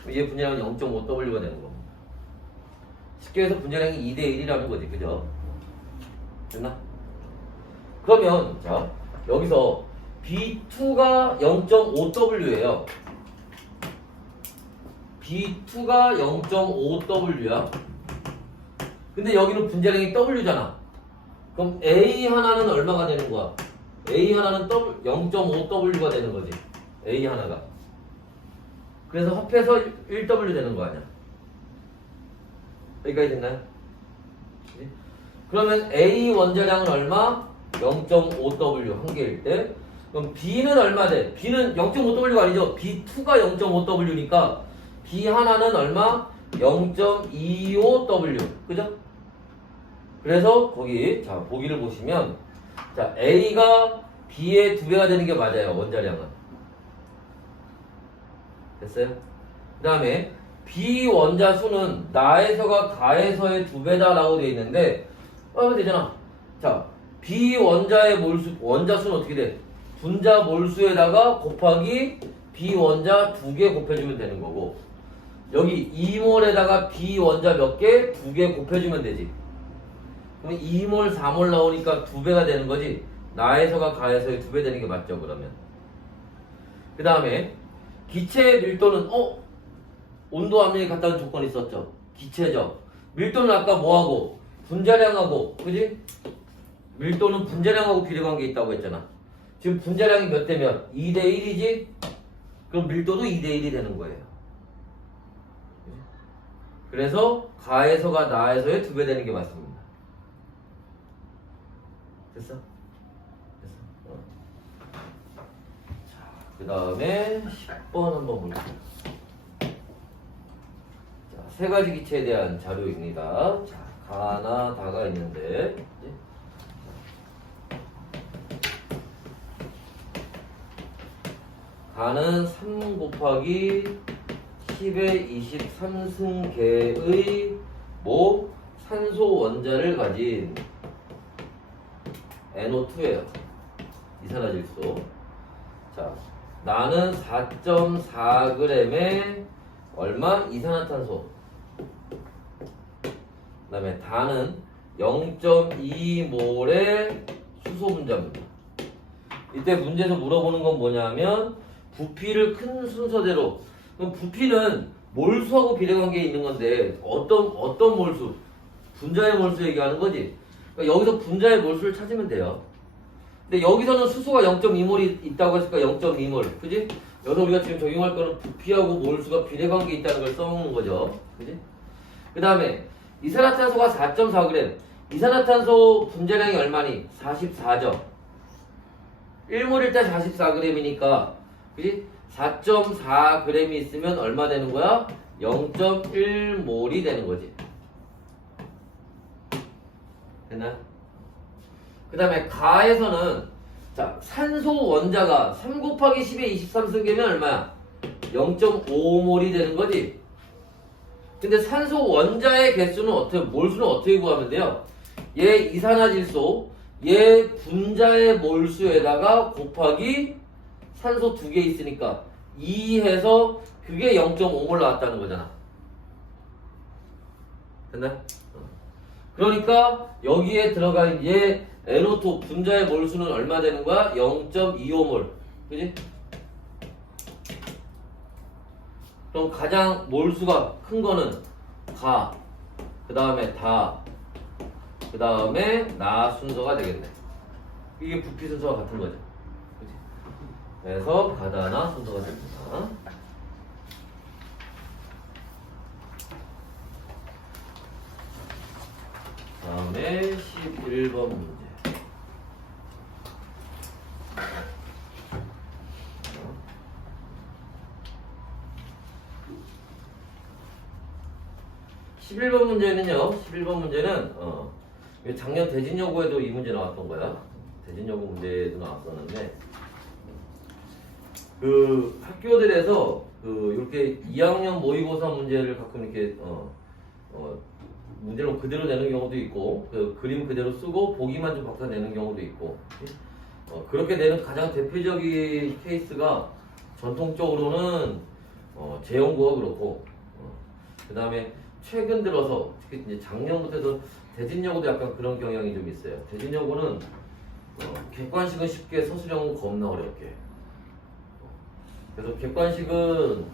얘 분자량은 0.5W가 되는 거고 쉽게 해서 분자량이 2대1이라는 거지. 그죠? 됐나? 그러면 자 여기서 B2가 0.5W예요. B2가 0.5W야. 근데 여기는 분자량이 W잖아. 그럼 A 하나는 얼마가 되는 거야? A 하나는 0.5W가 되는 거지. A 하나가. 그래서 합해서 1W 되는 거 아니야. 여기까지 됐나요? 그러면 A 원자량은 얼마? 0.5W 한 개일 때. 그럼 B는 얼마 돼? B는 0.5W가 아니죠. B2가 0.5W니까 B 하나는 얼마? 0.25W. 그죠? 그래서 거기 자 보기를 보시면 자 A가 B의 2배가 되는 게 맞아요. 원자량은. 됐어요? 그 다음에 B 원자 수는 나에서가 가에서의 2배다 라고 되어 있는데 되잖아. 자 B 원자의 몰수 원자 수는 어떻게 돼? 분자 몰수에다가 곱하기 B 원자 2개 곱해주면 되는 거고 여기 2몰에다가 B 원자 몇 개? 2개 곱해주면 되지. 그럼 2몰, 4몰 나오니까 2배가 되는 거지. 나에서가 가에서의 2배 되는 게 맞죠, 그러면. 그 다음에 기체의 밀도는 온도 압력이 같다는 조건이 있었죠. 기체죠. 밀도는 아까 뭐하고? 분자량하고, 그지? 밀도는 분자량하고 비례관계 있다고 했잖아. 지금 분자량이 몇 대 몇? 2대 1이지? 그럼 밀도도 2대 1이 되는 거예요. 그래서 가에서가 나에서의 2배 되는 게 맞습니다. 됐어? 됐어. 자, 그 다음에 10번 한번 볼게요. 자, 세 가지 기체에 대한 자료입니다. 자, 가나 다가 있는데 가는 3 곱하기 10의 23승계의 산소 원자를 가진 NO2예요. 이산화질소. 자, 나는 4.4g의 얼마? 이산화탄소. 그 다음에 다는 0.2몰의 수소 분자입니다. 이때 문제에서 물어보는 건 뭐냐면 부피를 큰 순서대로. 그럼 부피는 몰수하고 비례관계에 있는 건데 어떤 몰수? 분자의 몰수 얘기하는 거지. 그러니까 여기서 분자의 몰수를 찾으면 돼요. 근데 여기서는 수소가 0.2몰이 있다고 했으니까 0.2몰. 그지? 여기서 우리가 지금 적용할 거는 부피하고 몰수가 비례관계에 있다는 걸 써먹는 거죠. 그지? 그 다음에 이산화탄소가 4.4g. 이산화탄소 분자량이 얼마니? 44죠. 1몰일 때 44g이니까 그지? 4.4g이 있으면 얼마 되는 거야? 0.1몰이 되는 거지. 됐나? 그 다음에 가에서는 자 산소 원자가 3 곱하기 10에 23승계면 얼마야? 0.5몰이 되는 거지. 근데 산소 원자의 개수는 어떻게 몰수는 어떻게 구하면 돼요? 얘 이산화질소 얘 분자의 몰수에다가 곱하기 산소 2개 있으니까 2 해서 그게 0.5몰 나왔다는 거잖아. 됐나? 그러니까 여기에 들어간 얘 NO2 분자의 몰수는 얼마 되는 거야? 0.25몰. 그지? 그럼 가장 몰수가 큰 거는 가, 그 다음에 다, 그 다음에 나 순서가 되겠네. 이게 부피 순서가 같은 거죠. 그치? 그래서 가다나 순서가 됩니다. 다음에 11번 문제. (11번) 문제는 작년 대진여고에도 이 문제 나왔던 거야. 대진여고 문제도 나왔었는데 그 학교들에서 그 이렇게 2학년 모의고사 문제를 가끔 이렇게 문제를 그대로 내는 경우도 있고 그 그림 그대로 쓰고 보기만 좀 바꿔 내는 경우도 있고 그렇게 내는 가장 대표적인 케이스가 전통적으로는 재연구가 그렇고 그 다음에 최근 들어서 특히 이제 작년부터 해서 대진여고도 약간 그런 경향이 좀 있어요. 대진여고는 객관식은 쉽게 서술형은 겁나 어렵게. 그래서 객관식은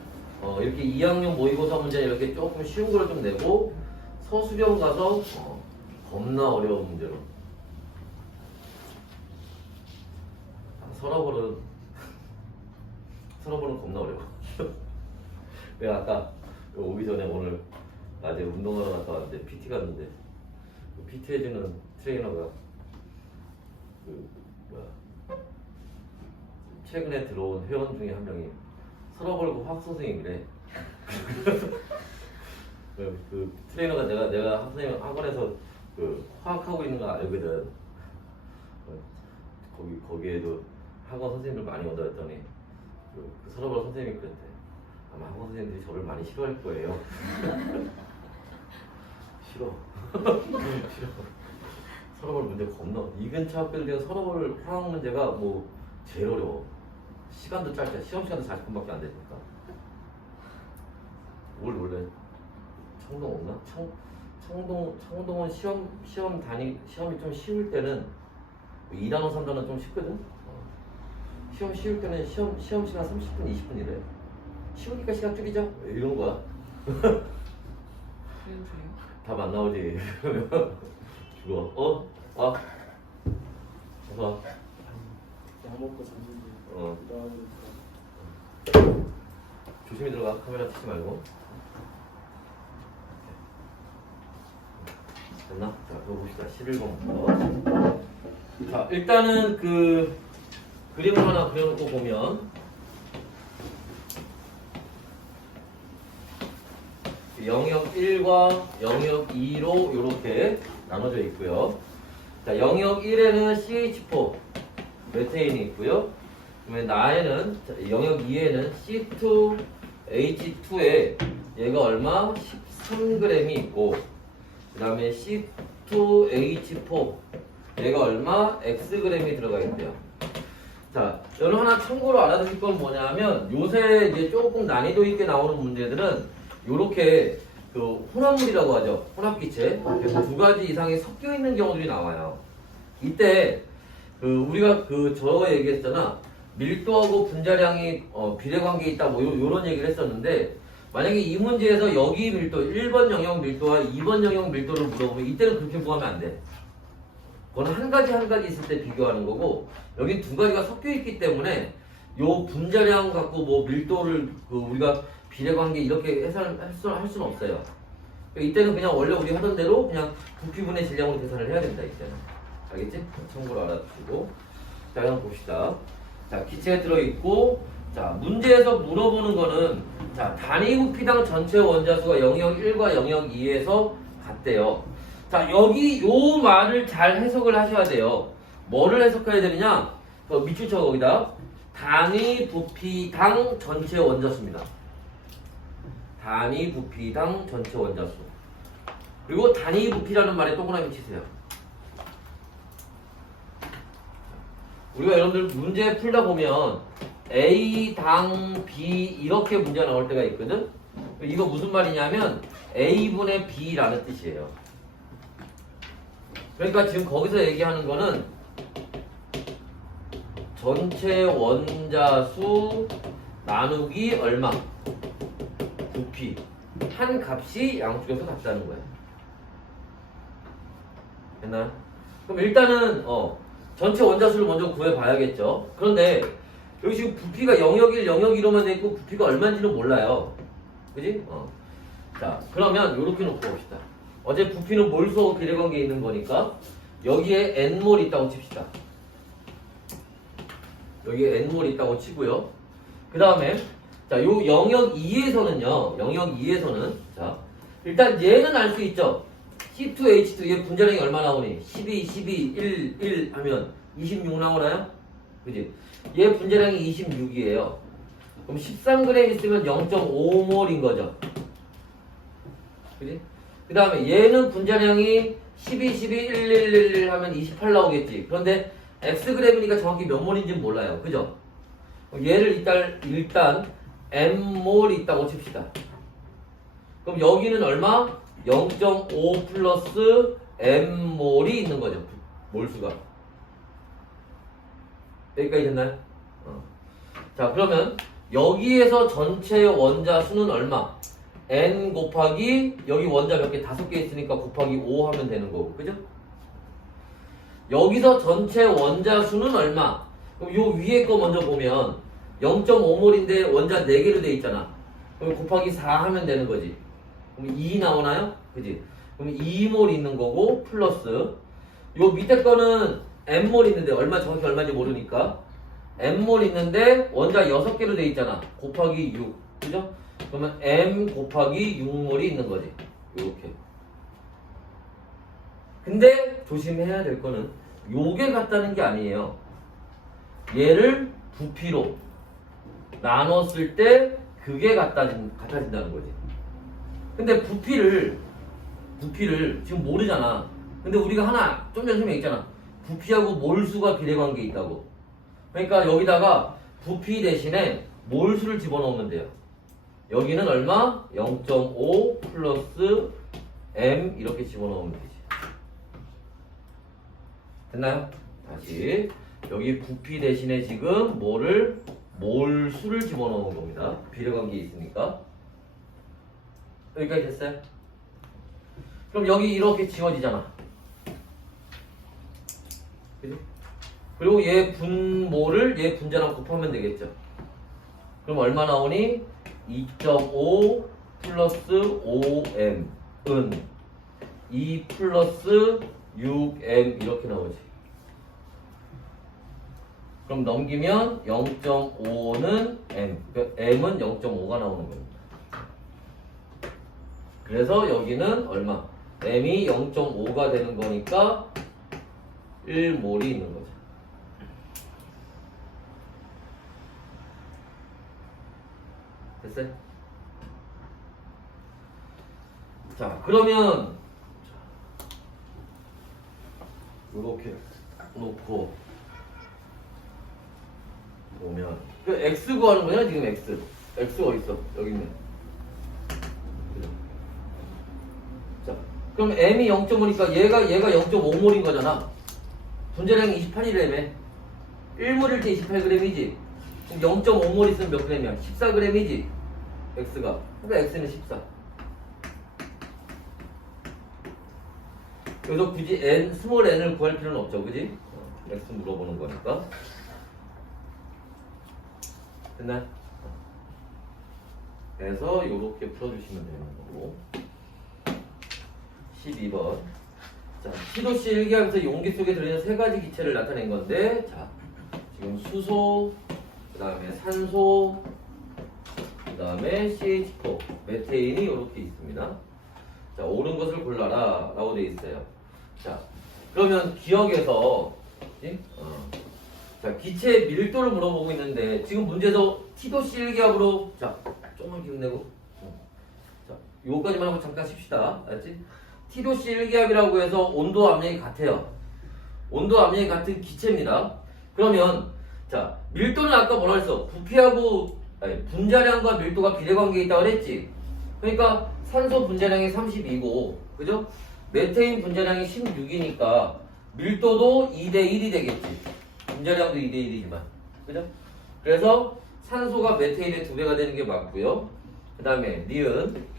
이렇게 2학년 모의고사 문제 이렇게 조금 쉬운 걸 좀 내고 서술형 가서 겁나 어려운 문제로. 서러버는 겁나 어려워. 내가 아까 오기 전에 오늘 낮에 운동하러 갔다 왔는데 PT 갔는데 그 PT 해주는 트레이너가 최근에 들어온 회원 중에 한 명이 서러벌고 화학 선생님이래. 그 트레이너가 내가 선생님 학원에서 그 화학하고 있는 거 알거든. 거기에도 학원 선생님들 많이 온다 했더니 그 서러벌 선생님이 그랬대. 아마 학원 선생님들이 저를 많이 싫어할 거예요. 싫어. 싫어. 서러벌 문제 겁나. 이 근처 학교들 중에 서러벌 화학 문제가 뭐 제일 어려워. 시간도 짧잖아. 시험 시간도 40분밖에 안 되니까. 원래 청동 없나? 청동은 시험이 좀 쉬울 때는 2단원 3단원 좀 쉽거든. 시험 쉬울 때는 시험 시간 30분 20분이래. 쉬우니까 시간 줄이자 이런 거야. 답 안 나오지. 죽어. 어서 와. 약 먹고 잠들고. 조심히 들어가. 카메라 치지 말고. 됐나? 자, 이거 봅시다. 11번부터. 자, 일단은 그 그림을 하나 그려놓고 보면 영역 1과 영역 2로 이렇게 나눠져 있고요. 자, 영역 1에는 CH4 메테인이 있고요. 그러면 나에는 영역 2에는 C2H2에 얘가 얼마? 13g이 있고 그 다음에 C2H4 얘가 얼마? Xg이 들어가 있대요. 자, 여러분 하나 참고로 알아두실 건 뭐냐면 요새 이제 조금 난이도 있게 나오는 문제들은 요렇게 그 혼합물이라고 하죠. 혼합기체. 두 가지 이상이 섞여 있는 경우들이 나와요. 이때 그 우리가 저 얘기했잖아. 밀도하고 분자량이 비례관계에 있다 뭐 요런 얘기를 했었는데 만약에 이 문제에서 여기 밀도 1번 영역 밀도와 2번 영역 밀도를 물어보면 이때는 그렇게 구하면 안 돼. 그건 한 가지 한 가지 있을 때 비교하는 거고 여기 두 가지가 섞여 있기 때문에 요 분자량 갖고 뭐 밀도를 그 우리가 비례관계 이렇게 할 수는 없어요. 이때는 그냥 원래 우리 하던 대로 그냥 부피분의 질량으로 계산을 해야 된다 이때는. 알겠지? 참고로 알아두시고. 자, 그럼 봅시다. 자, 기체에 들어있고 자, 문제에서 물어보는 거는 자, 단위 부피당 전체 원자수가 영역 1과 영역 2에서 같대요. 자, 여기 요 말을 잘 해석을 하셔야 돼요. 뭐를 해석해야 되느냐? 밑줄 쳐 거기다. 단위 부피당 전체 원자수입니다. 단위 부피당 전체 원자수. 그리고 단위 부피라는 말에 동그라미 치세요. 우리가 여러분들 문제 풀다 보면 A당 B 이렇게 문제 나올 때가 있거든. 이거 무슨 말이냐면 A분의 B라는 뜻이에요. 그러니까 지금 거기서 얘기하는 거는 전체 원자수 나누기 얼마 부피 한 값이 양쪽에서 같다는 거예요. 됐나요? 그럼 일단은 전체 원자수를 먼저 구해봐야겠죠. 그런데 여기 지금 부피가 영역 1, 영역 2로만 돼 있고 부피가 얼마인지는 몰라요. 그지? 자, 그러면 이렇게 놓고 봅시다. 어제 부피는 몰수하고 비례관계에 있는 거니까 여기에 n몰 있다고 칩시다. 여기에 n몰 있다고 치고요. 그 다음에 자, 요 영역 2에서는요. 영역 2에서는 자, 일단 얘는 알 수 있죠. C2H2 얘 분자량이 얼마 나오니? 12, 12, 1, 1 하면 26 나오나요? 그지? 얘 분자량이 26이에요. 그럼 13g 있으면 0.5몰인 거죠. 그지? 그 다음에 얘는 분자량이 12, 12, 1, 1, 1, 1 하면 28 나오겠지. 그런데 xg이니까 정확히 몇 몰인지는 몰라요. 그죠? 얘를 일단 m몰 있다고 칩시다. 그럼 여기는 얼마? 0.5 플러스 m몰이 있는 거죠. 몰수가. 여기까지 됐나요? 자, 그러면 여기에서 전체 원자 수는 얼마? n 곱하기 여기 원자 몇 개? 5개 있으니까 곱하기 5 하면 되는 거고. 그죠? 여기서 전체 원자 수는 얼마? 그럼 요 위에 거 먼저 보면 0.5몰인데 원자 4개로 돼 있잖아. 그럼 곱하기 4 하면 되는 거지. 그럼 2 나오나요? 그지? 그럼 2몰 있는 거고 플러스 요 밑에 거는 m몰 있는데 정확히 얼마인지 모르니까 m몰 있는데 원자 6개로 돼 있잖아. 곱하기 6. 그죠? 그러면 m 곱하기 6몰이 있는 거지. 요렇게. 근데 조심해야 될 거는 요게 같다는 게 아니에요. 얘를 부피로 나눴을 때 그게 같아진다는 거지. 근데 부피를 지금 모르잖아. 근데 우리가 하나 좀 전에 설명했잖아. 부피하고 몰수가 비례관계에 있다고. 그러니까 여기다가 부피 대신에 몰수를 집어넣으면 돼요. 여기는 얼마? 0.5 플러스 m 이렇게 집어넣으면 되지. 됐나요? 다시 여기 부피 대신에 지금 몰수를 집어넣은 겁니다. 비례관계에 있으니까. 여기까지 됐어요? 그럼 여기 이렇게 지워지잖아. 그죠? 그리고 얘 분모를 얘 분자랑 곱하면 되겠죠. 그럼 얼마 나오니? 2.5 플러스 5m은 2 플러스 6m 이렇게 나오지. 그럼 넘기면 0.5는 m. 그러니까 m은 0.5가 나오는 겁니다. 그래서 여기는 얼마? m이 0.5가 되는 거니까 1몰이 있는 거죠. 됐어요? 자, 그러면 이렇게 딱 놓고 보면 그 x 구하는 거냐 지금 x 어디 있어? 여기 있네. 자, 그럼 m이 0.5니까 얘가 0.5몰인 거잖아. 분자량이 28이라며. 1몰일 때 28g이지. 그럼 0.5몰 있으면 몇 g이야? 14g이지. x가. 그러니까 x는 14. 그래서 굳이 n, 스몰 n을 구할 필요는 없죠, 그지? x 물어보는 거니까. 됐나요? 그래서 이렇게 풀어주시면 되는 거고. 12번. 자, T도씨 일기하면서 용기 속에 들어있는 세 가지 기체를 나타낸 건데, 자, 지금 수소, 그 다음에 산소, 그 다음에 CH4, 메테인이 이렇게 있습니다. 자, 옳은 것을 골라라 라고 되어 있어요. 자, 그러면 기억에서, 자, 기체의 밀도를 물어보고 있는데, 지금 문제에서 T도씨 일기압으로, 자, 조금만 기운 내고, 자, 요거까지만 하고 잠깐 쉽시다. 알았지? T도씨 일기압이라고 해서 온도 압력이 같아요. 온도 압력이 같은 기체입니다. 그러면 자, 밀도는 아까 뭐라 했어? 부피하고 분자량과 밀도가 비례관계에 있다고 그랬지. 그러니까 산소 분자량이 32고, 그죠? 메테인 분자량이 16이니까 밀도도 2대1이 되겠지. 분자량도 2대1이지만, 그죠? 그래서 산소가 메테인의 2배가 되는 게 맞고요. 그 다음에 니은,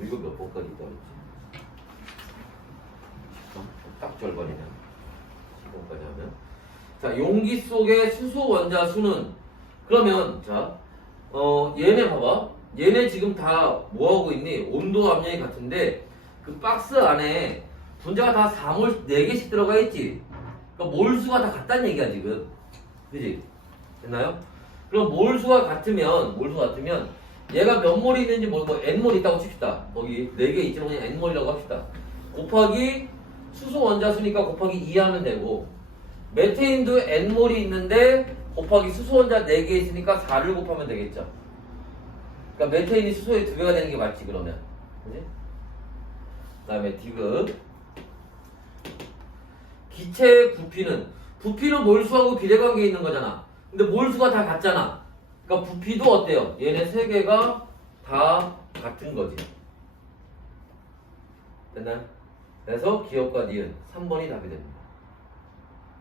이거 몇 번까지 있다고 그랬지? 딱 절반이네. 10번까지 하면. 자, 용기 속의 수소 원자 수는, 그러면, 자, 얘네 봐봐. 얘네 지금 다 뭐하고 있니? 온도 압력이 같은데, 그 박스 안에 분자가 다 4몰, 4개씩 들어가 있지? 그러니까 몰수가 다 같다는 얘기야, 지금. 그지? 됐나요? 그럼 몰수가 같으면, 얘가 몇 몰이 있는지 모르고 n몰 있다고 칩시다. 거기 4개 있지만 그냥 n몰이라고 합시다. 곱하기 수소 원자수니까 곱하기 2 하면 되고, 메테인도 n몰이 있는데 곱하기 수소 원자 4개 있으니까 4를 곱하면 되겠죠. 그러니까 메테인이 수소의 2배가 되는 게 맞지, 그러면. 그지? 그 다음에 디귿. 기체의 부피는 몰수하고 비례관계에 있는 거잖아. 근데 몰수가 다 같잖아. 그러니까 부피도 어때요? 얘네 3개가 다 같은 거지. 됐나요? 그래서 기억과 니은 3번이 답이 됩니다.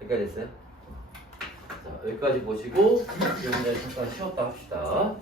여기까지 됐어요? 자, 여기까지 보시고 이 문제 잠깐 쉬었다 합시다.